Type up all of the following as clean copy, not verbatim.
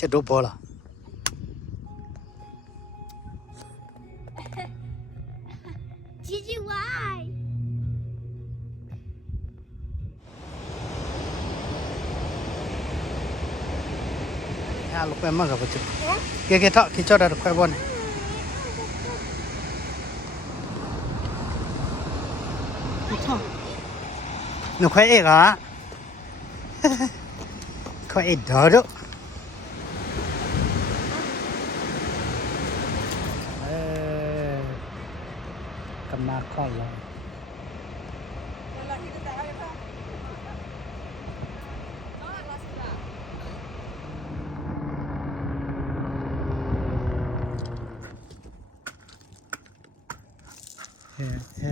chết đốt bò là Gigi, why? lúc em mắc gặp chụp cái thọ cái cho ra được khoai bon này nó khoai egg à khoai egg đó đó cầm na khoai rồi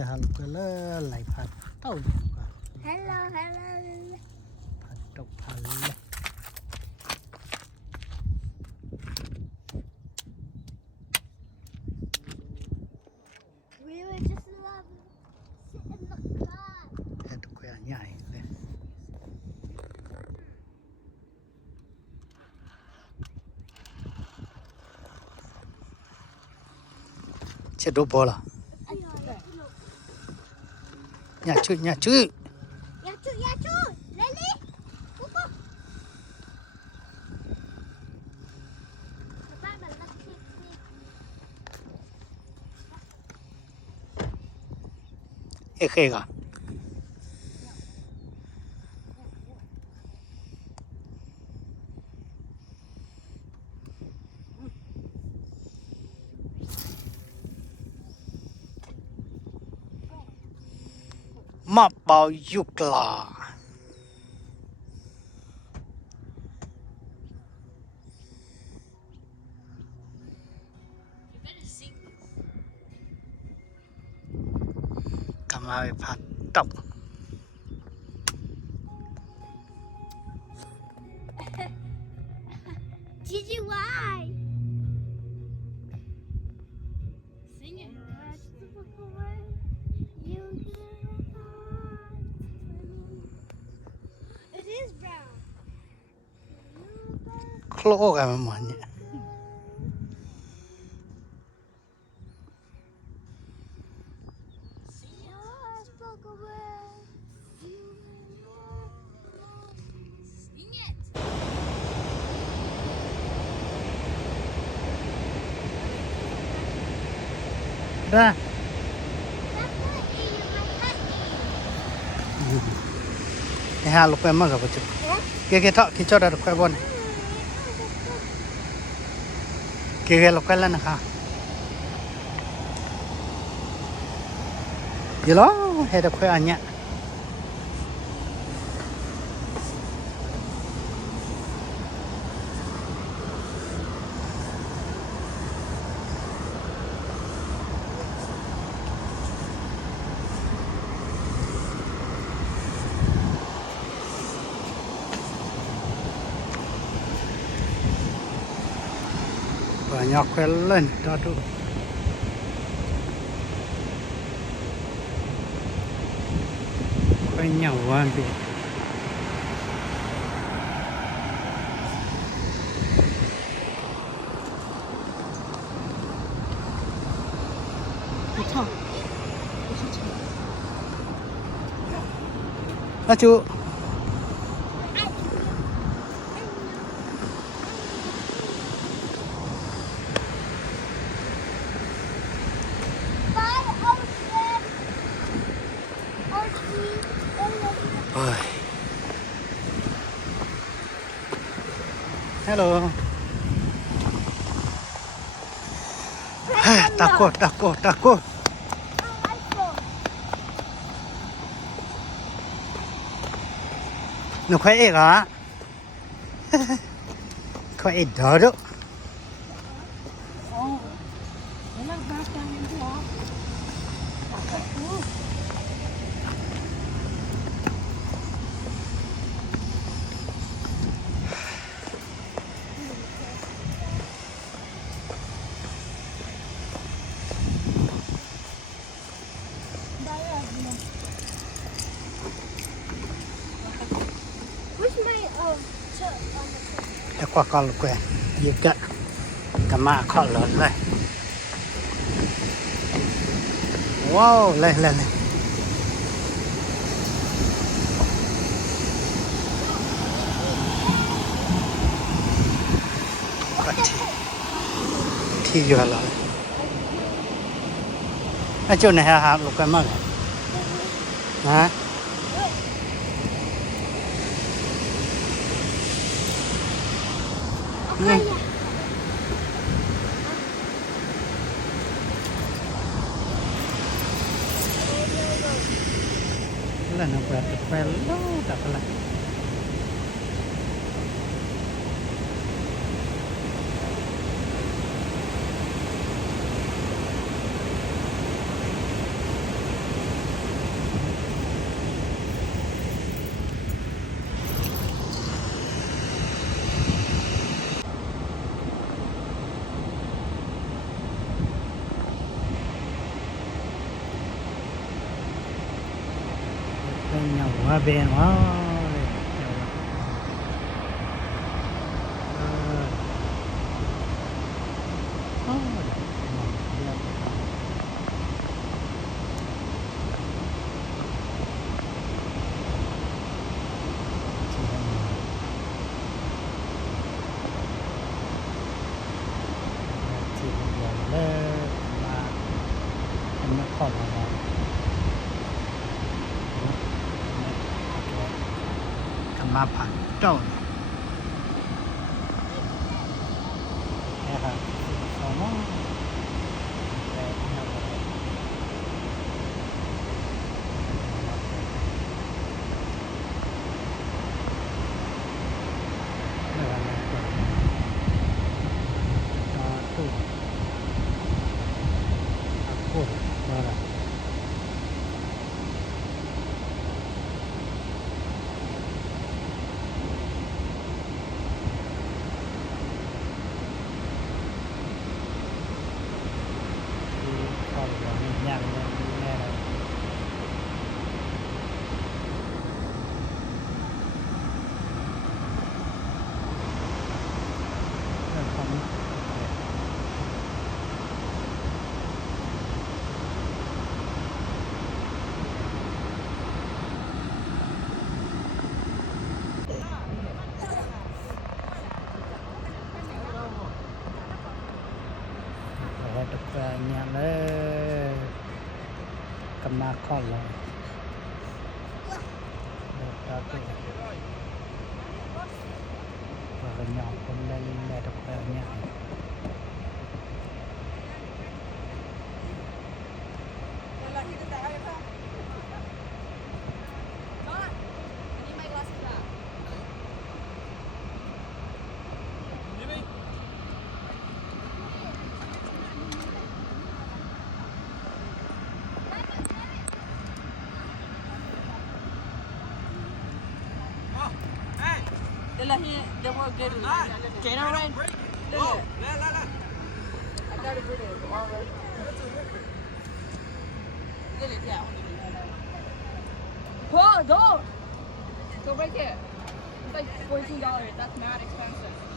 hal kala lại phát tàu Hello. phát độc phát We were just sitting in the car. hết khoai nhảy lên chết đốt bò là nhà chú Yachu, Lily, Kuku. egg à mà bao nhiêu là cầm ai phát động Gigi, why? Sing it. It is brown. khô cái mà nhỉ Sing it. ra cái lúc em mắc gặp chụp cái thọ cái cho ra được khoai bon này cái lúc cái lên hả gì đó hay được khoai ăn nhá và nhọc khoai lên đó tụ khoai nhau anh bị đó chú ôi hello taco nó khoai egg à khoai egg đó đó Where's my qua con quẹt Juga Kama kolon lah. Wow, leh. Thi juga lah. Chỗ này ha lục cái mất. Hả? Là nó quẹt lâu tak lah. Nhau quá bên quá.มาผ่านเจ้าเนี่ยครับสองมั่งแต่เนี่ยdepannya le kena kolong tapi banyak pun dari depannya They weren't good enough. Jane, all right? Look. I got it rid of it. All right. Get it down. Pull, go. Go right there. It's like $14. That's mad expensive.